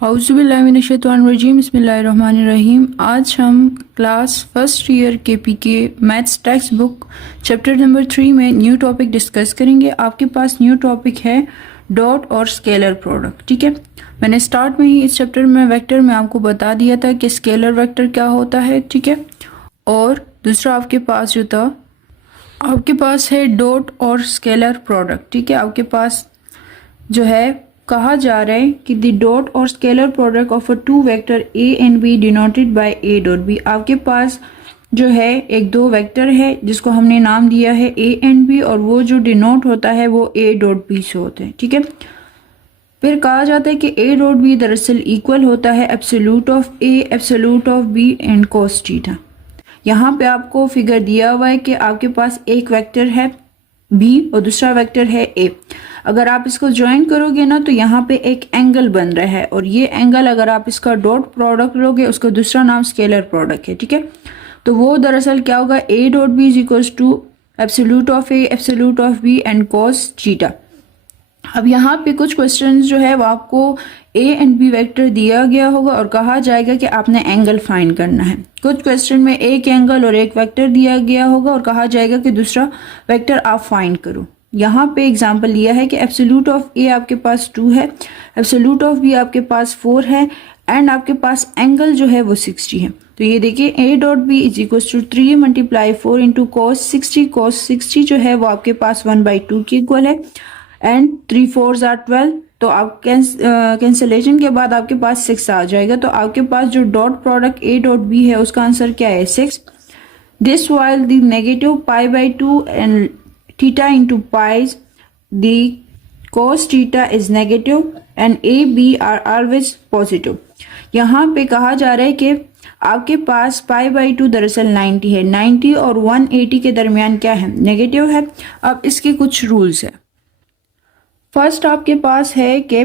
औज़ुबिल्लाहिमिनश्शैतानिर्रजीम बिस्मिल्लाहिर्रहमानिर्रहीम। आज हम क्लास फर्स्ट ईयर के PK maths textbook chapter number 3 में न्यू टॉपिक डिस्कस करेंगे। आपके पास न्यू टॉपिक है डॉट और स्केलर प्रोडक्ट। ठीक है, मैंने स्टार्ट में ही इस चैप्टर में वेक्टर में आपको बता दिया था कि स्केलर वेक्टर क्या होता है। ठीक है, और दूसरा आपके पास जो था, आपके पास है डॉट और स्केलर प्रोडक्ट। ठीक है, आपके पास जो है कहा जा रहा है कि द डॉट और scalar product of a two vector A and B denoted by A dot B. आपके पास जो है एक दो वेक्टर है जिसको हमने नाम दिया है ए एंड बी, और वो जो डिनोट होता है वो ए डॉट बी से होते हैं। ठीक है, फिर कहा जाता है कि ए डॉट बी दरअसल इक्वल होता है absolute of A absolute of B and cos theta. यहाँ पे आपको फिगर दिया हुआ है कि आपके पास एक वेक्टर है बी और दूसरा वेक्टर है ए। अगर आप इसको ज्वाइन करोगे ना तो यहाँ पे एक एंगल बन रहा है, और ये एंगल अगर आप इसका डॉट प्रोडक्ट लोगे उसका दूसरा नाम स्केलर प्रोडक्ट है। ठीक है, तो वो दरअसल क्या होगा, A dot B is equals to absolute of A absolute of B and cos theta. अब यहाँ पे कुछ क्वेश्चंस जो है वो आपको ए एंड बी वेक्टर दिया गया होगा और कहा जाएगा कि आपने एंगल फाइंड करना है। कुछ क्वेश्चन में एक एंगल और एक वेक्टर दिया गया होगा और कहा जाएगा कि दूसरा वेक्टर आप फाइंड करो। यहाँ पे एग्जांपल लिया है कि एब्सोल्यूट ऑफ ए आपके पास 2 है, एब्सोल्यूट ऑफ बी आपके पास 4 है, एंड आपके पास एंगल जो है वो 60 है। तो ये देखिए A dot B is equal to 3 multiply 4 into cos 60। Cos 60 जो है वो आपके पास 1/2 के इक्वल है, एंड 3 4s are 12। तो आप कैंसिलेशन के बाद आपके पास 6 आ जाएगा। तो आपके पास जो dot product A dot B है उसका आंसर क्या है, 6। This while the negative π/2 and theta into pies the cos theta is negative and A B are always positive. यहाँ पे कहा जा रहा है कि आपके पास π/2 दरअसल 90 है, 90 और 180 के दरमियान क्या है, नेगेटिव है। अब इसके कुछ रूल्स है। फर्स्ट आपके पास है कि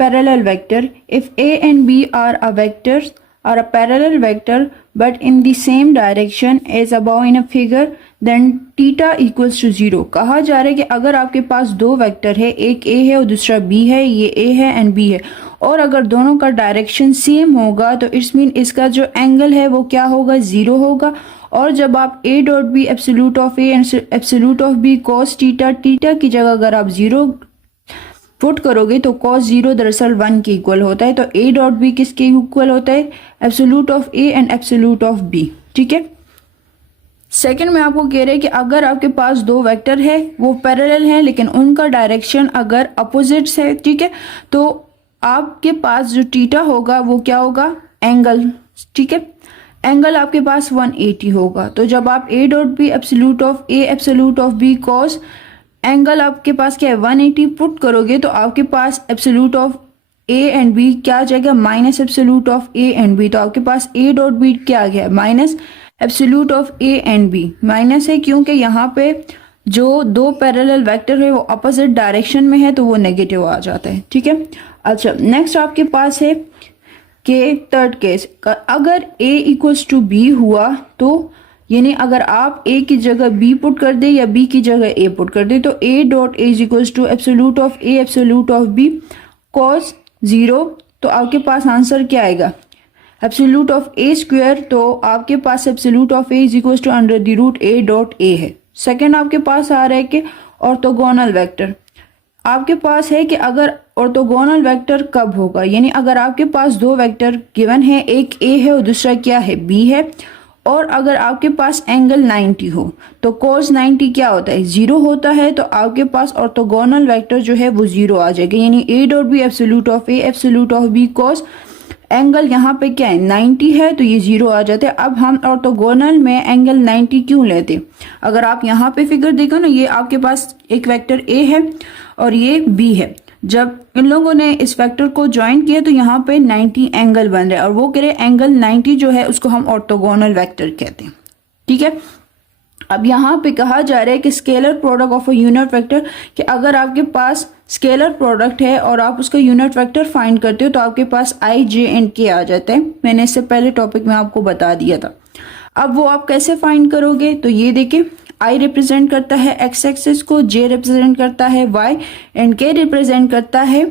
parallel vector, if A and B are a vectors are a parallel vector but in the same direction as above in a figure then theta equals to 0। कहा जा रहा है कि अगर आपके पास दो वेक्टर है, एक ए है और दूसरा बी है, ये ए है एंड बी है, और अगर दोनों का डायरेक्शन सेम होगा तो इट्स मीन इसका जो एंगल है वो क्या होगा, 0 होगा। और जब आप A dot B absolute of A and absolute of B cos theta, theta की जगह अगर आप 0 पुट करोगे तो cos 0 दरअसल 1 के इक्वल होता है। तो a डॉट बी किसके इक्वल होता है, absolute of a and absolute of b। ठीक है, सेकंड में आपको कह रहे हैं कि अगर आपके पास दो वेक्टर है वो पैरेलल है लेकिन उनका डायरेक्शन अगर अपोजिट्स है, ठीक है, तो आपके पास जो थीटा होगा वो क्या होगा, एंगल। ठीक है, एंगल आपके पास 180 होगा। तो जब आप a dot B absolute of a absolute of b cos angle आपके पास क्या है 180 पुट करोगे तो आपके पास absolute of A and B क्या आ जाएगा, minus absolute of A and B. तो आपके पास ए डॉट बी क्या आ गया, minus absolute of A and B. Minus है क्योंकि यहाँ पे जो दो पैरेलल वेक्टर है वो अपोजिट डायरेक्शन में है तो वो नेगेटिव आ जाता है। ठीक है, अच्छा नेक्स्ट आपके पास है कि थर्ड केस, अगर ए इक्वल्स टू बी हुआ तो यानी अगर आप a की जगह b पुट कर दे या b की जगह a पुट कर दे तो a dot a is equals to absolute of a absolute of b cos 0। तो आपके पास आंसर क्या आएगा, एब्सोल्यूट ऑफ a स्क्वायर। तो आपके पास absolute of a is equals to under the root a dot a है। सेकेंड आपके पास आ रहा है कि ऑर्थोगोनल वेक्टर। आपके पास है कि अगर ऑर्थोगोनल वेक्टर कब होगा, यानी अगर आपके पास दो वेक्टर गिवन है, एक a है और दूसरा क्या है, b है, और अगर आपके पास एंगल 90 हो तो cos 90 क्या होता है, 0 होता है। तो आपके पास ऑर्थोगोनल वेक्टर जो है वो 0 आ जाएगा, यानी a dot B absolute of a absolute of b cos angle यहाँ पे क्या है 90 है तो ये 0 आ जाते हैं। अब हम ऑर्थोगोनल में एंगल 90 क्यों लेते, अगर आप यहाँ पे फिगर देखो ना, ये आपके पास एक वेक्टर a है और ये b है। जब इन लोगों ने इस वेक्टर को ज्वाइन किया तो यहाँ पे 90 एंगल बन रहा है, और वो कह रहे एंगल 90 जो है उसको हम ऑर्थोगोनल वेक्टर कहते हैं। ठीक है, अब यहाँ पे कहा जा रहा है कि scalar product of a unit vector, कि अगर आपके पास स्केलर प्रोडक्ट है और आप उसका यूनिट वेक्टर फाइंड करते हो तो आपके पास i j एंड k आ जाता है। मैंने इससे पहले टॉपिक में आपको बता दिया था। अब वो आप कैसे फाइंड करोगे, तो ये देखिए i रिप्रेजेंट करता है x एक्सिस को, j रिप्रेजेंट करता है y एंड k रिप्रेजेंट करता है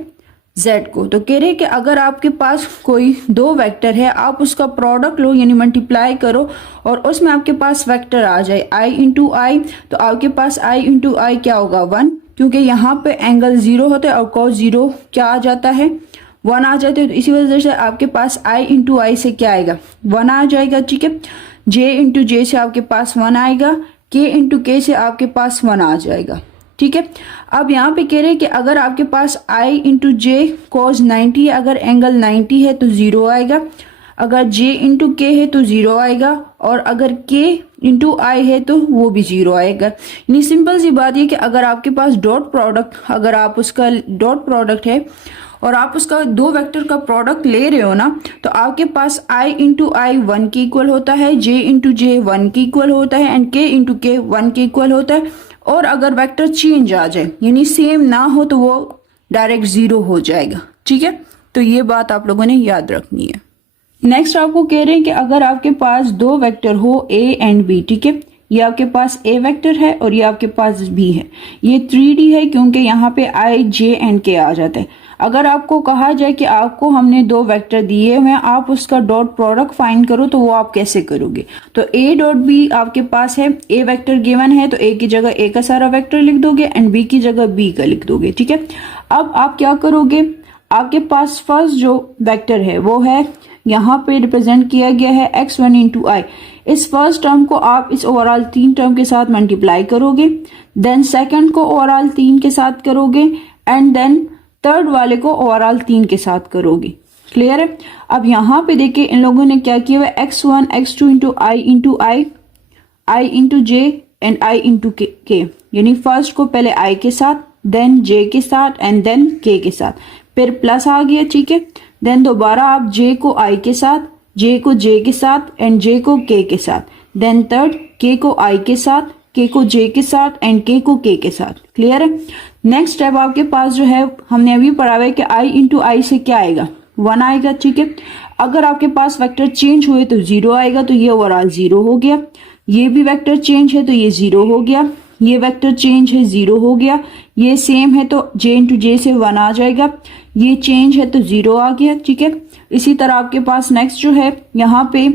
z को। तो कह रहे हैं कि अगर आपके पास कोई दो वेक्टर है, आप उसका प्रोडक्ट लो यानी मल्टीप्लाई करो और उसमें आपके पास वेक्टर आ जाए i इंटू आई, तो आपके पास i इंटू आई क्या होगा 1, क्योंकि यहाँ पे एंगल 0 होता है और cos 0 क्या आ जाता है 1 आ जाते हैं। तो इसी वजह से आपके पास i इंटू आई से क्या आएगा 1 आ जाएगा। ठीक है, j इंटू जे से आपके पास 1 आएगा, k इंटू के से आपके पास 1 आ जाएगा। ठीक है, अब यहाँ पे कह रहे हैं कि अगर आपके पास i इंटू जे cos 90 है, अगर एंगल 90 है तो 0 आएगा, अगर j इंटू के है तो 0 आएगा, और अगर k इंटू आई है तो वो भी 0 आएगा। यानी सिंपल सी बात ये कि अगर आपके पास डॉट प्रोडक्ट, अगर आप उसका डॉट प्रोडक्ट है और आप उसका दो वेक्टर का प्रोडक्ट ले रहे हो ना, तो आपके पास i इंटू आई 1 के इक्वल होता है, j इंटू जे 1 के इक्वल होता है एंड k इंटू के 1 के इक्वल होता है। और अगर वेक्टर चेंज आ जाए यानी सेम ना हो तो वो डायरेक्ट 0 हो जाएगा। ठीक है, तो ये बात आप लोगों ने याद रखनी है। नेक्स्ट आपको कह रहे हैं कि अगर आपके पास दो वेक्टर हो a एंड b, ठीक है, ये आपके पास a वेक्टर है और ये आपके पास b है, ये 3D है क्योंकि यहाँ पे i j एंड k आ जाता है। अगर आपको कहा जाए कि आपको हमने दो वेक्टर दिए हुए हैं, आप उसका डॉट प्रोडक्ट फाइंड करो, तो वो आप कैसे करोगे? तो a डॉट b आपके पास है, a वेक्टर गिवन है तो a की जगह a का सारा वेक्टर लिख दोगे एंड b की जगह b का लिख दोगे। ठीक है, अब आप क्या करोगे, आपके पास फर्स्ट जो वेक्टर है वो है यहाँ पे रिप्रेजेंट किया गया है x1 इंटू आई। इस फर्स्ट टर्म को आप इस ओवरऑल 3 टर्म के साथ मल्टीप्लाई करोगे, देन सेकंड को ओवरऑल 3 के साथ करोगे एंड देन थर्ड वाले को ओवरऑल 3 के साथ करोगे। क्लियर है? अब यहाँ पे देखिए इन लोगों ने क्या किया हुआ है, x1 x2 into I, i into J and i into के, यानी फर्स्ट को पहले i के साथ, देन j के साथ एंड देन k के साथ, फिर प्लस आ गया। ठीक है, देन दोबारा आप j को i के साथ, j को j के साथ एंड j को k के साथ, देन थर्ड k को i के साथ, k को j के साथ एंड k को k के साथ। क्लियर है? नेक्स्ट स्टेप आपके पास जो है हमने अभी पढ़ा हुआ है कि i इंटू आई से क्या आएगा 1 आएगा। ठीक है, अगर आपके पास वेक्टर चेंज हुए तो 0 आएगा, तो ये ओवरऑल 0 हो गया। ये भी वेक्टर चेंज है तो ये 0 हो गया, ये वेक्टर चेंज है 0 हो गया, ये सेम है तो j इंटू जे से 1 आ जाएगा, ये चेंज है तो 0 आ गया। ठीक है, इसी तरह आपके पास नेक्स्ट जो है यहाँ पे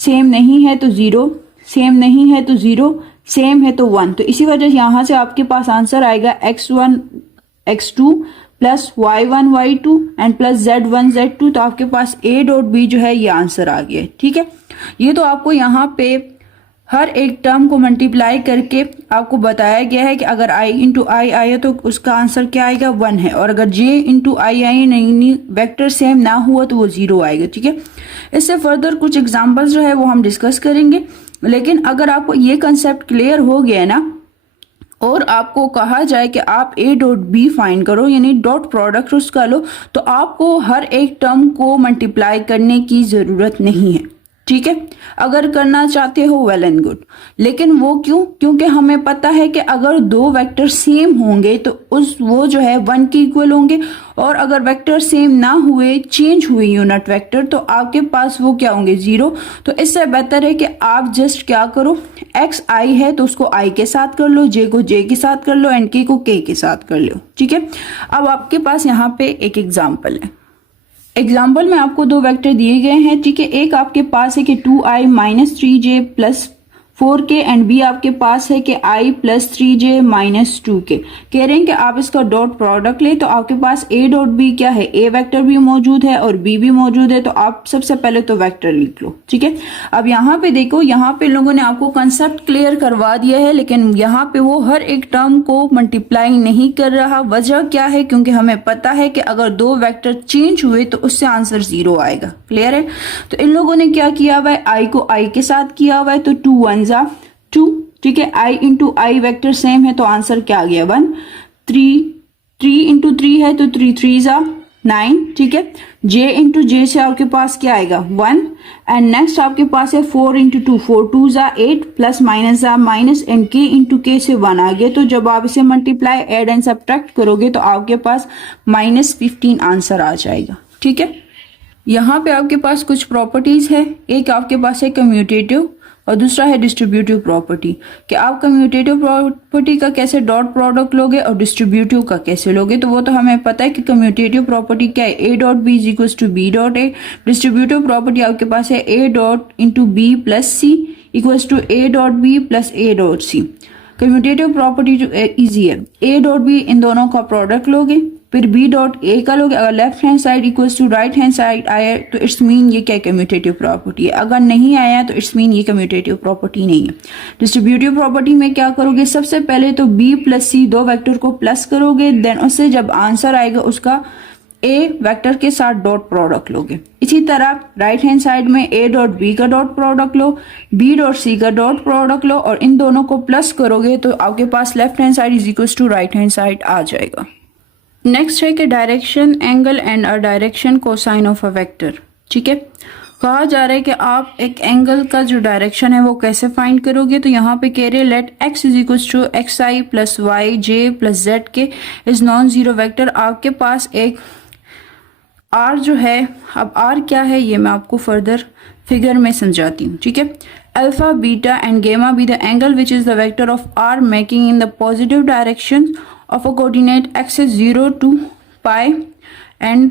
सेम नहीं है तो 0, सेम नहीं है तो 0, सेम है तो 1, तो इसी वजह से यहाँ से आपके पास आंसर आएगा x1 x2 plus y1 y2 and plus z1 z2। तो आपके पास a डॉट b जो है ये आंसर आ गया। ठीक है, ये तो आपको यहाँ पे हर एक टर्म को मल्टीप्लाई करके आपको बताया गया है कि अगर i इंटू आई आया तो उसका आंसर क्या आएगा 1 है, और अगर j इंटू आई आई नहीं वेक्टर सेम ना हुआ तो वो 0 आएगा। ठीक है, इससे फर्दर कुछ एग्जांपल्स जो है वो हम डिस्कस करेंगे, लेकिन अगर आपको ये कंसेप्ट क्लियर हो गया है ना, और आपको कहा जाए कि आप a डॉट बी फाइंड करो यानी डॉट प्रोडक्ट उसका लो, तो आपको हर एक टर्म को मल्टीप्लाई करने की ज़रूरत नहीं है। ठीक है, अगर करना चाहते हो वेल एंड गुड, लेकिन वो क्यों? क्योंकि हमें पता है कि अगर दो वेक्टर सेम होंगे तो वो जो है 1 के इक्वल होंगे, और अगर वेक्टर सेम ना हुए, चेंज हुए यूनिट वेक्टर, तो आपके पास वो क्या होंगे 0। तो इससे बेहतर है कि आप जस्ट क्या करो, x i है तो उसको i के साथ कर लो, j को j के साथ कर लो एंड k को k के साथ कर लो। ठीक है, अब आपके पास यहाँ पे एक एग्जाम्पल है। एग्जाम्पल में आपको दो वेक्टर दिए गए हैं। ठीक है, एक आपके पास है कि 2i minus 3j plus 4k and B आपके पास है कि i plus 3j minus 2k। कह रहे हैं कि आप इसका डॉट प्रोडक्ट ले, तो आपके पास a डॉट बी क्या है, a वेक्टर भी मौजूद है और b भी मौजूद है, तो आप सबसे पहले तो वेक्टर लिख लो। ठीक है, अब यहाँ पे देखो, यहाँ पे लोगों ने आपको कंसेप्ट क्लियर करवा दिया है, लेकिन यहाँ पे वो हर एक टर्म को मल्टीप्लाई नहीं कर रहा। वजह क्या है? क्योंकि हमें पता है कि अगर दो वेक्टर चेंज हुए तो उससे आंसर 0 आएगा। क्लियर है? तो इन लोगों ने क्या किया हुआ है, i को i के साथ किया हुआ है, तो 2 1 2। ठीक है, i into I vector same है तो आंसर क्या आ गया 1। 3 इंटू 3 है तो 3 3 9। ठीक है, j इंटू जे से आपके पास क्या आएगा 1 एंड नेक्स्ट आपके पास है 4 into 2 4 2 8 plus minus minus and k into के से 1 आ गया। तो जब आप इसे मल्टीप्लाई एड एंड सब्ट्रैक्ट करोगे तो आपके पास -15 आंसर आ जाएगा। ठीक है, यहाँ पे आपके पास कुछ प्रॉपर्टीज है। एक आपके पास है कम्यूटेटिव, और दूसरा है डिस्ट्रीब्यूटिव प्रॉपर्टी कि आप कम्यूटेटिव प्रॉपर्टी का कैसे डॉट प्रोडक्ट लोगे और डिस्ट्रीब्यूटिव का कैसे लोगे। तो वो तो हमें पता है कि कम्यूटेटिव प्रॉपर्टी क्या है, A dot B is equal to B dot A. Distributive property आपके पास है A dot into B plus C equals to A dot B plus A dot C. Commutative property जो इजी है, A dot be in दोनों का product लोगे, फिर B dot ए का लोगे। अगर left hand side equals to right hand side आया तो इट्स मीन ये क्या कम्यूटेटिव प्रॉपर्टी है। अगर नहीं आया तो इट्स मीन ये कम्यूटेटिव प्रॉपर्टी नहीं है। डिस्ट्रीब्यूटिव प्रॉपर्टी में क्या करोगे, सबसे पहले तो बी प्लस सी दो वेक्टर को प्लस करोगे, देन उससे जब आंसर आएगा उसका ए वेक्टर के साथ डॉट प्रोडक्ट लोगे। इसी तरह राइट हैंड साइड में ए डॉट बी का डॉट प्रोडक्ट लो, बी डॉट सी का डॉट प्रोडक्ट लो और इन दोनों को प्लस करोगे तो आपके पास left hand side is equal to right hand side आ जाएगा। नेक्स्ट है कि direction, angle and a direction cosine of a vector. ठीक है, कहा जा रहा है कि आप एक एंगल का जो डायरेक्शन है वो कैसे फाइंड करोगे। तो यहाँ पे कह रहे let x is equal to X I plus Y J plus Z K is non zero vector. आपके पास एक r जो है, अब r क्या है ये मैं आपको फर्दर फिगर में समझाती हूँ। ठीक है, अल्फा बीटा एंड गेमा be the angle which is the vector of r making in the positive direction of a coordinate x is 0 to pi and.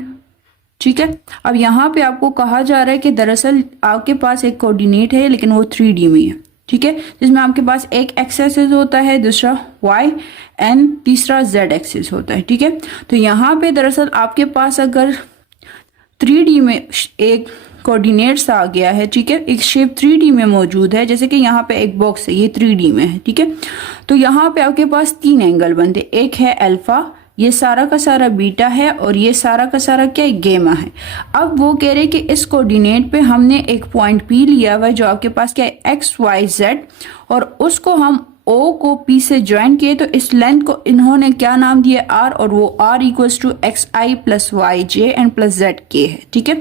ठीक है, अब यहाँ पे आपको कहा जा रहा है कि दरअसल आपके पास एक कोऑर्डिनेट है लेकिन वो 3D में है। ठीक है, जिसमें आपके पास एक x एक्सिस होता है, दूसरा y एंड तीसरा z एक्सिस होता है। ठीक है, तो यहाँ पे दरअसल आपके पास अगर 3D में एक कोऑर्डिनेट्स आ गया है, ठीक है, एक शेप 3D में मौजूद है, जैसे कि यहाँ पे एक बॉक्स है ये 3D में है। ठीक है, तो यहाँ पे आपके पास तीन एंगल बनते, एक है अल्फा, ये सारा का सारा बीटा है और ये सारा का सारा क्या है, गेमा है। अब वो कह रहे कि इस कोऑर्डिनेट पे हमने एक पॉइंट P लिया हुआ है जो आपके पास क्या है एक्स वाई जेड, और उसको हम O को P से ज्वाइन किए तो इस लेंथ को इन्होंने क्या नाम दिया R, और वो R equals to X I plus Y J and plus Z K है। ठीक है,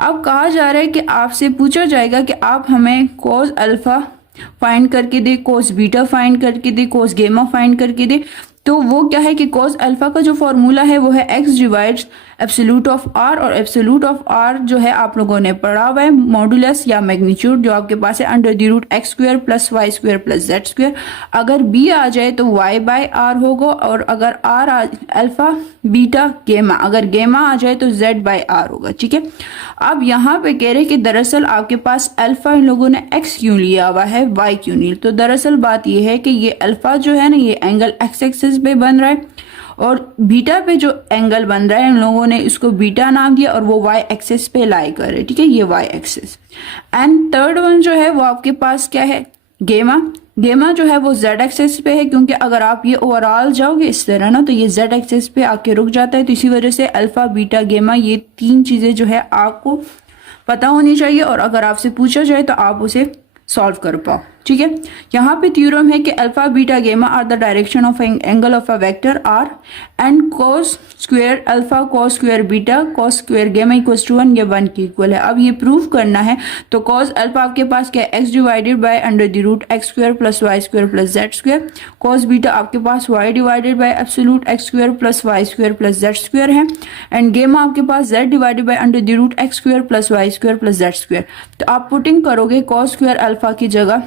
अब कहा जा रहा है कि आपसे पूछा जाएगा कि आप हमें कोस अल्फा फाइंड करके दे, कोस बीटा फाइंड करके दे, कोस गेमा फाइंड करके दे। तो वो क्या है कि कोस अल्फा का जो फॉर्मूला है वो है x divides absolute of r, और एब्सोल्यूट ऑफ r जो है आप लोगों ने पढ़ा हुआ है मॉडुलस या मैग्नीट्यूड जो आपके पास है under the root X square plus Y square plus Z square. अगर b आ जाए तो y बाय r होगा, और अगर r अल्फा बीटा गेमा, अगर गेमा आ जाए तो z बाय r होगा। ठीक है, अब यहाँ पे कह रहे कि दरअसल आपके पास अल्फा इन लोगों ने x क्यों लिया हुआ है, y क्यों नहीं। तो दरअसल बात ये है कि ये अल्फा जो है ना ये एंगल x एक्सिस पे बन रहा है, और बीटा पे जो एंगल बन रहा है इन लोगों ने इसको बीटा नाम दिया और वो y एक्सिस पे लाई कर रहे हैं। ठीक है, ये y axis. And third one जो है वो आपके पास क्या है, गेमा। गेमा जो है वो z एक्सिस पे है, क्योंकि अगर आप ये ओवरऑल जाओगे इस तरह ना तो ये z एक्सिस पे आके रुक जाता है। तो इसी वजह से अल्फा बीटा गेमा ये तीन चीजें जो है आपको पता होनी चाहिए, और अगर आपसे पूछा जाए तो आप उसे सॉल्व कर पाओ। ठीक है, यहाँ पे थ्योरम है कि alpha beta gamma are the direction of angle of a vector r and cos square alpha cos square beta cos square gamma equals to 1, ये 1 के इक्वल है। अब ये प्रूव करना है तो cos अल्फा आपके पास क्या है x divided by under the root X square plus Y square plus Z square. cos beta आपके पास y divided by absolute X square plus Y square plus Z square है, एंड गेमा आपके पास z divided by under the root X square plus Y square plus Z square. तो आप putting करोगे cos square alpha की जगह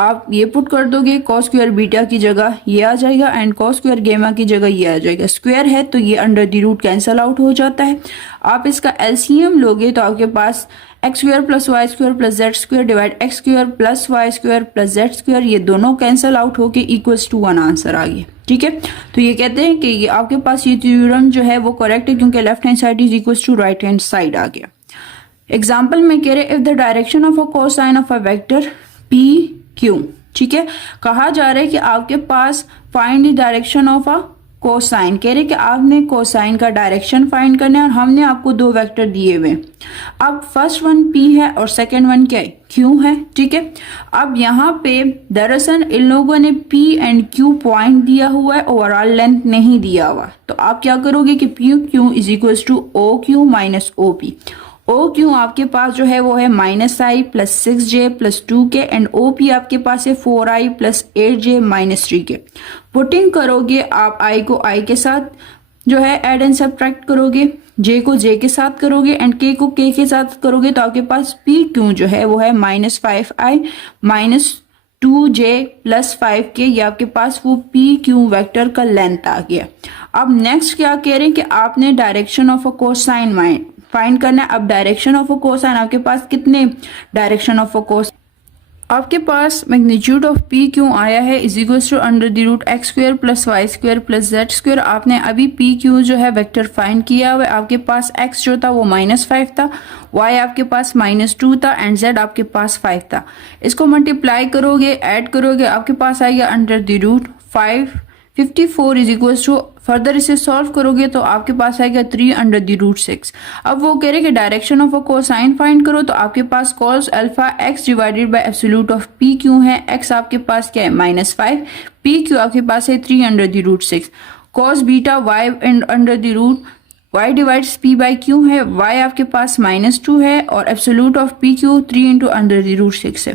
आप ये पुट कर दोगे, cos स्क्वायर बीटा की जगह ये आ जाएगा एंड cos स्क्वायर गेमा की जगह ये आ जाएगा। स्क्वायर है तो ये under the root cancel out हो जाता है। आप इसका एलसीएम लोगे तो आपके पास X square plus Y square plus Z square divide X square plus Y square plus Z square, ये दोनों कैंसल आउट होके इक्वल्स टू 1 आंसर आ गया। ठीक है, तो ये कहते हैं कि ये आपके पास ये थ्योरम जो है वो करेक्ट है, क्योंकि left hand side is equals to right hand side आ गया। एग्जाम्पल में कह रहे if the direction of a cosine of a vector P Q. ठीक है, कहा जा रहा है कि आपके पास find the direction of a cosine, कह रहे कि आपने कोसाइन का डायरेक्शन फाइंड करना है और हमने आपको दो वेक्टर दिए हुए। अब फर्स्ट वन p है और सेकंड वन क्या है, q है। ठीक है, अब यहाँ पे दरअसल इन लोगों ने p एंड q पॉइंट दिया हुआ है, ओवरऑल लेंथ नहीं दिया हुआ। तो आप क्या करोगे कि p q is equals to O Q minus O P. O Q आपके पास जो है वो है माइनस आई प्लस 6j प्लस 2 के, एंड ओ पी आपके पास है 4i प्लस 8j माइनस 3 के। पुटिंग करोगे आप i को i के साथ जो है एड एंड सब्ट्रैक्ट करोगे, जे को जे के साथ करोगे एंड के को के साथ करोगे तो आपके पास पी क्यू जो है वो है -5i -2j + 5k। ये आपके पास वो पी क्यू वेक्टर का लेंथ आ गया। अब नेक्स्ट क्या कह रहे हैं कि आपने direction of a cosine find करना है। अब डायरेक्शन ऑफ अ कोसाइन आपके पास कितने डायरेक्शन ऑफ अ कोसाइन, आपके पास मैग्नीट्यूड ऑफ पी क्यू आया है = √x² + y² + z²। आपने अभी पी क्यू जो है वेक्टर फाइंड किया हुआ है। आपके पास x जो था वो -5 था, y आपके पास -2 था एंड z आपके पास 5 था। इसको मल्टीप्लाई करोगे, ऐड करोगे, आपके पास आएगा √554 फर्दर इसे सॉल्व करोगे तो आपके पास आएगा 3/√6। अब वो कह रहे कि direction of a cosine find करो तो आपके पास cos alpha x divided by absolute of P Q है। x आपके पास क्या है -5, पी क्यू आपके पास है 3/√6। cos beta y y divides p by Q है, y आपके पास -2 है और एब्सोल्यूट ऑफ पी क्यू 3 × √6 है।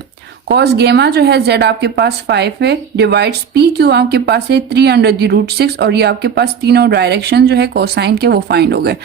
cos गेमा जो है z आपके पास 5 है डिवाइड्स पी क्यू आपके पास है 3/√6 और ये आपके पास तीनों डायरेक्शन जो है कोसाइन के वो फाइंड हो गए।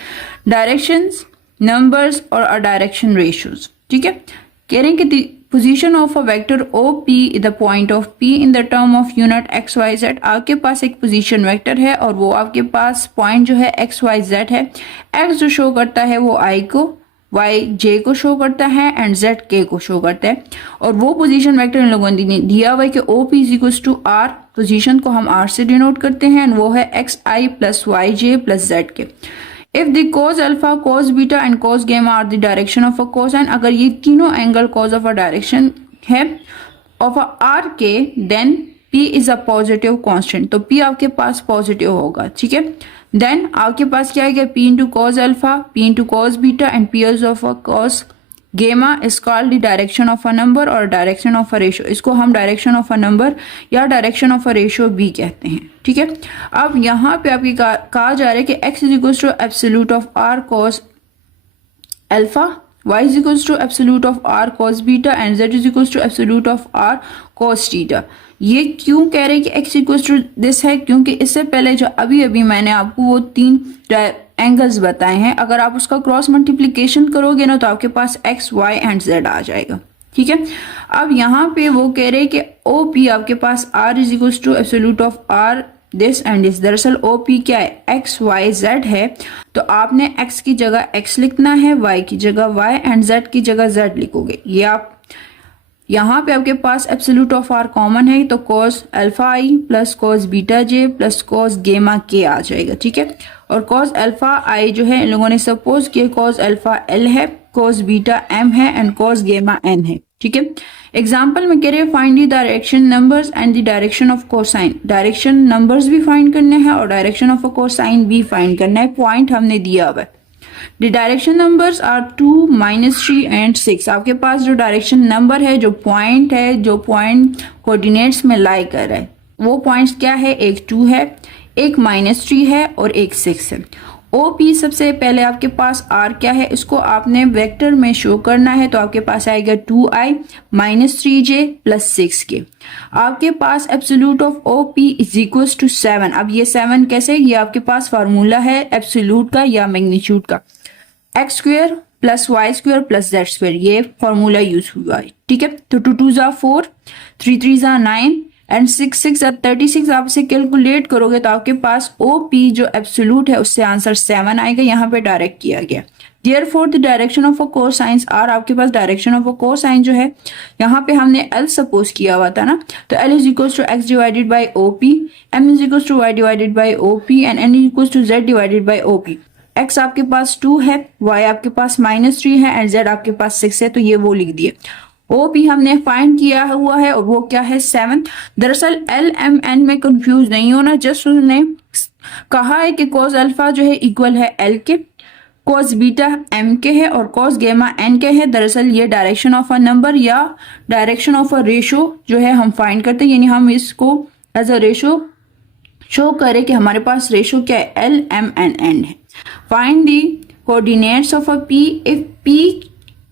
डायरेक्शंस, नंबर्स और डायरेक्शन रेशियोज। ठीक है, कह रहे हैं कि position of a vector OP the point of P in the term of unit XYZ। आपके पास एक पोजीशन वेक्टर है और वो आपके पास पॉइंट जो है XYZ है। X जो शो करता है वो I को, Y J को शो करता है एंड Z K को शो करता है। और वो पोजीशन वेक्टर इन लोगों ने दिया हुआ है कि OP = R, पोजीशन को हम R से डिनोट करते हैं एंड वो है XI + YJ + ZK। If the cos alpha, cos beta and cos gamma are the direction of a cosine, अगर ये तीनों angle cos of a direction है of a R के, then P is a positive constant, तो P आपके पास positive होगा। ठीक है, देन आपके पास क्या आएगा P × cos alpha, P × cos beta and P of a cos gamma is called the direction of a number और direction of a ratio। इसको हम direction of a number या direction of a ratio भी कहते हैं। ठीक है, अब यहाँ पे आपकी कहा जा रहा है कि x = absolute of r cos alpha, y = absolute of r cos beta and z = absolute of r cos theta। ये क्यों कह रहे हैं कि x = दिस है, क्योंकि इससे पहले जो अभी मैंने आपको वो 3 एंगल्स बताए हैं, अगर आप उसका क्रॉस मल्टीप्लिकेशन करोगे ना तो आपके पास x, y एंड z आ जाएगा। ठीक है, अब यहाँ पे वो कह रहे हैं कि OP आपके पास r = absolute of r this and this. दरअसल OP क्या है, x, y, z है, तो आपने x की जगह x लिखना है, y की जगह y एंड z की जगह z लिखोगे। ये आप यहाँ पे आपके पास एब्सोल्यूट ऑफ r कॉमन है तो cos alpha i + cos beta j + cos गेमा k आ जाएगा। ठीक है, और cos अल्फा i जो है इन लोगों ने सपोज किया cos अल्फा l है, cos बीटा m है एंड cos गेमा n है। ठीक है, एग्जाम्पल में कह रहे हैं find the direction numbers and the direction of cosine. Direction numbers भी फाइंड करने हैं और डायरेक्शन ऑफ अ कोसाइन भी फाइंड करना है। पॉइंट हमने दिया हुआ है। The direction numbers are 2, -3 and 6। आपके पास जो डायरेक्शन नंबर है, जो पॉइंट है, जो पॉइंट कोऑर्डिनेट्स में लाई कर रहा है, वो पॉइंट्स क्या है, एक 2 है, एक -3 है और एक 6 है। OP सबसे पहले आपके पास R क्या है, इसको आपने वेक्टर में शो करना है तो आपके पास आएगा 2i -3j + 6k। आपके पास एब्सोल्यूट ऑफ OP = 7। अब ये 7 कैसे, ये आपके पास फार्मूला है एब्सोल्यूट का या मैग्नीट्यूड का, x² + y² + z², ये फार्मूला यूज हुआ है। ठीक है, तो 2 2 = 4, 3 3 = 9 एंड 6 6 = 36। आप इसे कैलकुलेट करोगे तो आपके पास OP जो एब्सोल्यूट है उससे आंसर 7 आएगा, यहाँ पे डायरेक्ट किया गया। Therefore the direction of a cosine R, आपके पास डायरेक्शन ऑफ अ कोसाइन जो है, यहाँ पे हमने L सपोज किया हुआ था ना, तो L = x divided by OP, M = y divided by OP and N = z divided by OP। x आपके पास 2 है, y आपके पास -3 है एंड z आपके पास 6 है, तो ये वो लिख दिए। OP हमने फाइंड किया हुआ है और वो क्या है, 7। दरअसल L M N में कंफ्यूज नहीं होना, जस्ट उसने कहा है कि cos अल्फा जो है इक्वल है L के, cos बीटा m के है और cos गेमा n के है। दरअसल ये डायरेक्शन ऑफ अ नंबर या डायरेक्शन ऑफ अ रेशो जो है हम फाइंड करते हैं, यानी हम इसको एज अ रेशो शो करें कि हमारे पास रेशो क्या है, L M N N है। Find the coordinates of a P if P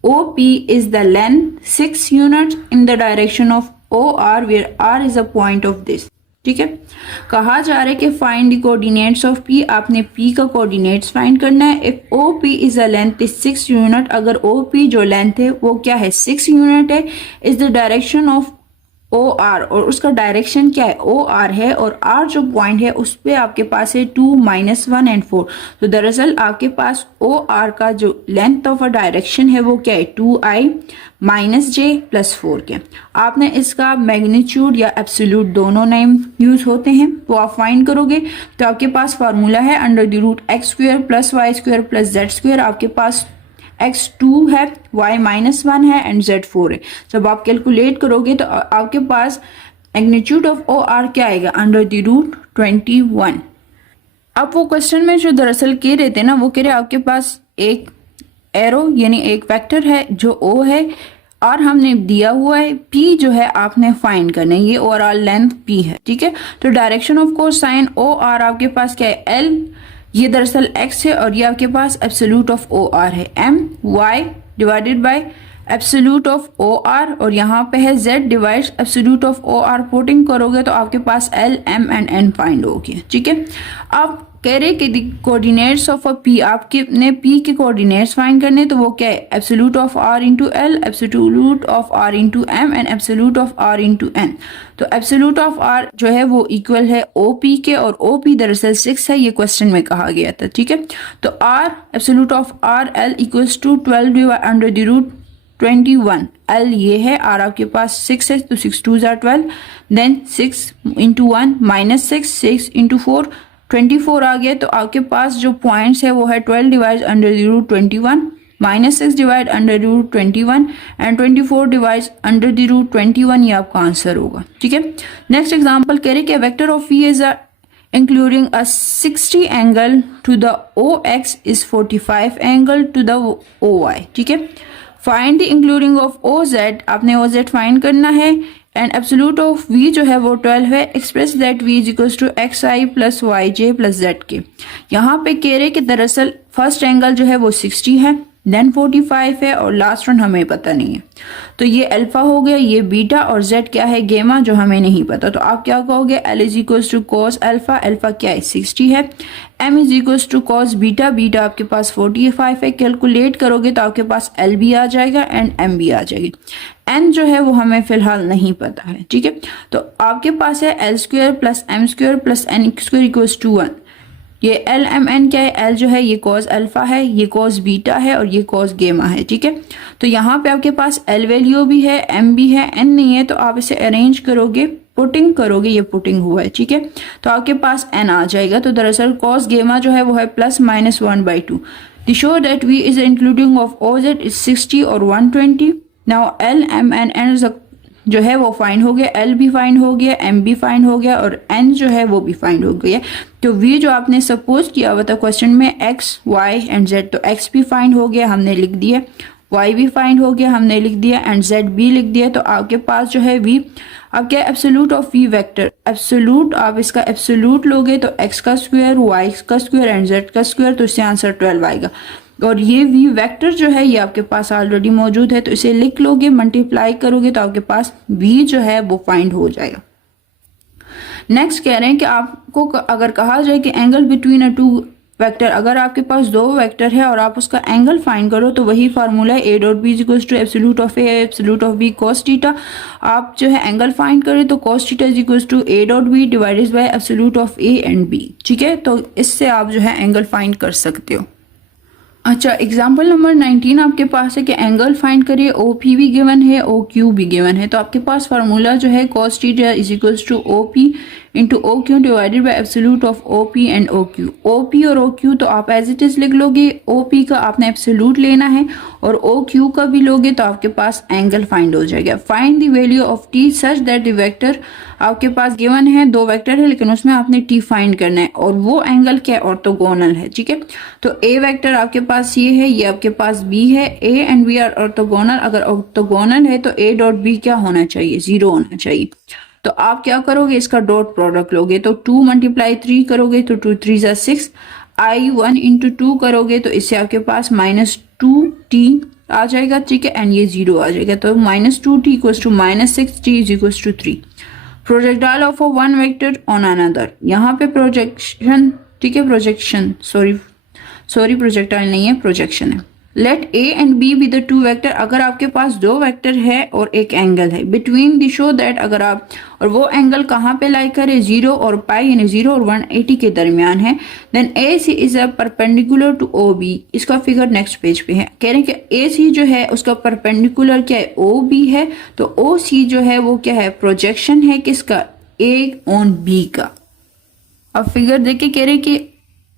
OP is the length 6 units in the direction of OR where R is a point of this। ठीक है। कहा जा रहा है कि find the coordinates of P, आपने P का coordinates find करना है। If O P is a length is 6 unit, अगर ओ पी जो लेंथ है वो क्या है 6 यूनिट है, is the direction of O R, और उसका डायरेक्शन क्या है ओ आर है, और आर जो पॉइंट है उस पे आपके पास है 2, -1 एंड 4। तो दरअसल आपके पास ओ आर का जो लेंथ ऑफ अ डायरेक्शन है वो क्या है 2i - j + 4 के। आपने इसका मैग्नीट्यूड या एब्सोल्यूट दोनों नेम यूज होते हैं, वो आप फाइंड करोगे तो आपके पास फार्मूला है √x² + y² + z²। आपके पास x2 है, y -1 है एंड z 4 है। जब आप कैलकुलेट करोगे तो आपके पास मैग्नीट्यूड ऑफ ओ आर क्या आएगा √21। अब वो क्वेश्चन में जो दरअसल कह रहे थे ना, वो कह रहे आपके पास एक एरो यानी एक वेक्टर है जो o है और हमने दिया हुआ है p जो है आपने फाइंड करना है, ये ओवरऑल लेंथ p है, ठीक है। तो direction of cosine O R आपके पास क्या है l, ये दरअसल x है, और ये आपके पास एब्सोल्यूट ऑफ ओ आर है my divided by absolute of O R, और यहाँ पे है z divides absolute of O R. Putting करोगे तो आपके पास l, m and n find हो गया, ठीक है। आप कह रहे कि कोऑर्डिनेट्स ऑफ अ p, आपके ने p के कोऑर्डिनेट्स फाइंड करने, तो वो क्या है absolute of r into l, absolute of r into m and absolute of r into n। तो एब्सोल्यूट ऑफ r जो है वो इक्वल है OP के, और OP दरअसल 6 है, ये क्वेश्चन में कहा गया था, ठीक है। तो r absolute of r l equals to 12 √21। l ये है, r आपके पास 6 है तो 6 2 = 12, देन 6 इंटू 1 -6, 6 इंटू 4 24 आ गया। तो आपके पास जो पॉइंट्स है वो है 12 डिवाइड √21, -6 डिवाइड √21 एंड 24 डिवाइड √21, ये आपका आंसर होगा, ठीक है। नेक्स्ट एग्जांपल कह रहे कि vector of v is including a 60 angle to the OX is 45 angle to the OY, ठीक है। Find the including of OZ, आपने OZ फाइंड करना है, एंड एब्सोल्यूट ऑफ V जो है वो 12 है। Express that V is equals to XI + YJ + Z के। यहाँ पे कह रहे कि दरअसल फर्स्ट एंगल जो है वो 60 है, देन 45 है, और लास्ट वन हमें पता नहीं है। तो ये अल्फा हो गया, ये बीटा, और Z क्या है गेमा, जो हमें नहीं पता। तो आप क्या कहोगे L is equals to cos alpha, alpha क्या है 60 है, M is equals to cos beta, beta आपके पास 45 है। कैलकुलेट करोगे तो आपके पास L भी आ जाएगा एंड M भी आ जाएगी। N जो है वो हमें फिलहाल नहीं पता है, ठीक है। तो आपके पास है L² + M² + N² equals to 1। ये L M N क्या है, L जो है ये cos अल्फा है, ये cos बीटा है, और ये cos गेमा है, ठीक है। तो यहाँ पे आपके पास L वैल्यू भी है, M भी है, N नहीं है, तो आप इसे अरेंज करोगे, पुटिंग करोगे, ये पुटिंग हुआ है, ठीक है। तो आपके पास N आ जाएगा। तो दरअसल cos गेमा जो है वो है +-1/2। The show that V is including of OZ is 60 और 120। Now L M N N जो है वो फाइंड हो गया, L भी फाइंड हो गया, M भी फाइंड हो गया, और N जो है वो भी फाइंड हो गया। तो V जो आपने सपोज किया हुआ था क्वेश्चन में X, Y एंड Z, तो X भी फाइंड हो गया, हमने लिख दिया, Y भी फाइंड हो गया, हमने लिख दिया, एंड Z भी लिख दिया। तो आपके पास जो है V, अब क्या absolute of V vector, absolute आप इसका एब्सोल्यूट लोगे तो x का स्क्वायर, y का स्क्वायर एंड z का स्क्वायर, तो इससे आंसर 12 आएगा। और ये V वेक्टर जो है ये आपके पास ऑलरेडी मौजूद है, तो इसे लिख लोगे, मल्टीप्लाई करोगे तो आपके पास V जो है वो फाइंड हो जाएगा। नेक्स्ट कह रहे हैं कि आपको अगर कहा जाए कि angle between a two vector, अगर आपके पास दो वेक्टर है और आप उसका एंगल फाइंड करो, तो वही फार्मूला है A.B equals to absolute of A absolute of B cos theta. आप जो है एंगल फाइंड करें तो cos theta is equals to A.B divided by absolute of A and B, ठीक है। तो इससे आप जो है एंगल फाइंड कर सकते हो। अच्छा, एग्जाम्पल नंबर 19 आपके पास है कि एंगल फाइंड करिए, OP भी गिवन है, OQ भी गिवन है। तो आपके पास फार्मूला जो है cos theta is equals to OP into OQ divided by absolute of OP and OQ। OP और OQ तो आप एज इट इज लिख लोगे, OP का आपने एब्सोल्यूट लेना है और OQ का भी लोगे, तो आपके पास एंगल फाइंड हो जाएगा। Find the value of T such that the vector, आपके पास गिवन है दो वेक्टर है लेकिन उसमें आपने T फाइंड करना है, और वो एंगल क्या ऑर्थोगोनल है, ठीक है। तो A वेक्टर आपके पास ये है, ये आपके पास B है, A and B are orthogonal. अगर ऑर्थोगोनल है तो A.B क्या होना चाहिए, 0 होना चाहिए। तो आप क्या करोगे, इसका डॉट प्रोडक्ट लोगे, तो 2 × 3 करोगे तो 2 3 = 6, I1 × 2 करोगे तो इससे आपके पास -2t आ जाएगा, ठीक है, एंड ये 0 आ जाएगा। तो -2t = -6t = 3। Projectile of one vector on another, यहाँ पे प्रोजेक्शन, ठीक है, प्रोजेक्शन, सॉरी प्रोजेक्टाइल नहीं है, प्रोजेक्शन है। Let A and B be the two vector, अगर आपके पास दो वेक्टर है और एक एंगल है बिटवीन द शो दैट, अगर आप, और वो एंगल कहाँ पे लाई करे, 0 और पाई यानी 0 और 180 के दरमियान है, then A C is a perpendicular to O B. इसका फिगर नेक्स्ट पेज पे है। कह रहे हैं कि ए सी जो है उसका परपेंडिकुलर क्या है, ओ बी है, तो ओ सी जो है वो क्या है, प्रोजेक्शन है किसका, ए ऑन बी का। अब फिगर देख के कह रहे कि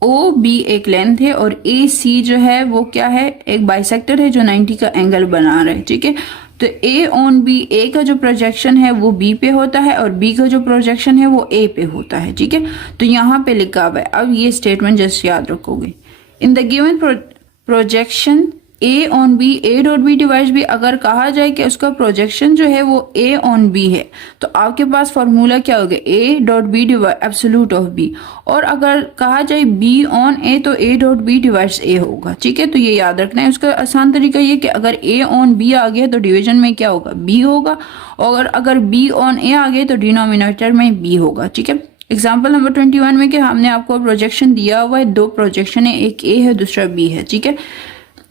ओ बी एक लेंथ है और ए सी जो है वो क्या है, एक बाइसेक्टर है जो 90 का एंगल बना रहा है, ठीक है। तो ए ऑन बी, ए का जो प्रोजेक्शन है वो बी पे होता है और बी का जो प्रोजेक्शन है वो ए पे होता है, ठीक है। तो यहाँ पे लिखा हुआ है, अब ये स्टेटमेंट जस्ट याद रखोगे। In the given projection A on B, A dot B divide B, अगर कहा जाए कि उसका प्रोजेक्शन जो है वो ए ऑन बी है, तो आपके पास फॉर्मूला क्या होगा, A dot B divide absolute of B. और अगर कहा जाए बी ऑन ए, तो A dot B divides A होगा, ठीक है। तो ये याद रखना है। उसका आसान तरीका ये कि अगर ए ऑन बी आ गया तो डिवीजन में क्या होगा, बी होगा, और अगर बी ऑन ए आ गया तो डिनोमिनेटर में बी होगा, ठीक है। एग्जाम्पल नंबर 21 में क्या हमने आपको प्रोजेक्शन दिया हुआ है, दो प्रोजेक्शन है, एक ए है दूसरा बी है, ठीक है।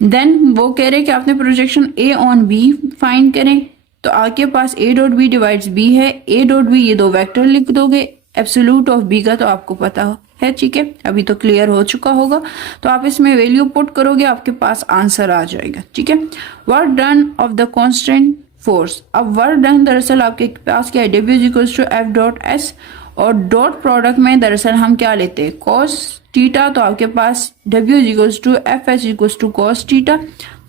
देन वो कह रहे हैं कि आपने projection A on B find करें, तो आपके पास A dot B divides B है, ए डॉट बी ये दो वेक्टर लिख दोगे, एब्सोल्यूट ऑफ बी का तो आपको पता है, ठीक है, अभी तो क्लियर हो चुका होगा। तो आप इसमें वैल्यू पुट करोगे, आपके पास आंसर आ जाएगा, ठीक है। Work done of the constant force, अब वर्क डन दरअसल आपके पास क्या है, W is equals to F dot S, और डॉट प्रोडक्ट में दरअसल हम क्या लेते हैं, कॉस थीटा, तो आपके पास W is equals to F S equals to cos theta,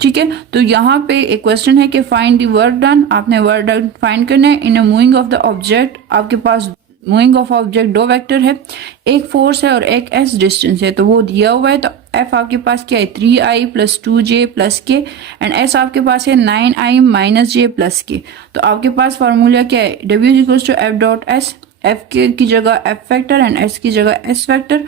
ठीक है। तो यहाँ पे एक क्वेश्चन है कि फाइंड द वर्क डन, आपने वर्क डन फाइंड करना है in moving of the object. आपके पास मूविंग ऑफ ऑब्जेक्ट दो वेक्टर है, एक फोर्स है और एक एस डिस्टेंस है, तो वो दिया हुआ है। तो एफ आपके पास क्या है, 3i प्लस 2j प्लस के, एंड एस आपके पास है 9i माइनस जे प्लस के। तो आपके पास फार्मूला क्या है, W is equals to F dot S, F की जगह एफ फैक्टर एंड एस की जगह एस फैक्टर।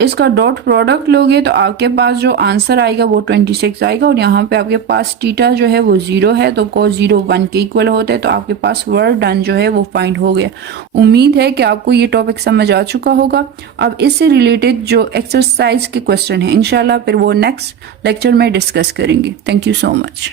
इसका डॉट प्रोडक्ट लोगे तो आपके पास जो आंसर आएगा वो 26 आएगा, और यहाँ पे आपके पास थीटा जो है वो 0 है, तो cos 0 1 के इक्वल होते हैं। तो आपके पास वर्क डन जो है वो फाइंड हो गया। उम्मीद है कि आपको ये टॉपिक समझ आ चुका होगा। अब इससे रिलेटेड जो एक्सरसाइज के क्वेश्चन है इंशाल्लाह फिर वो नेक्स्ट लेक्चर में डिस्कस करेंगे। Thank you so much.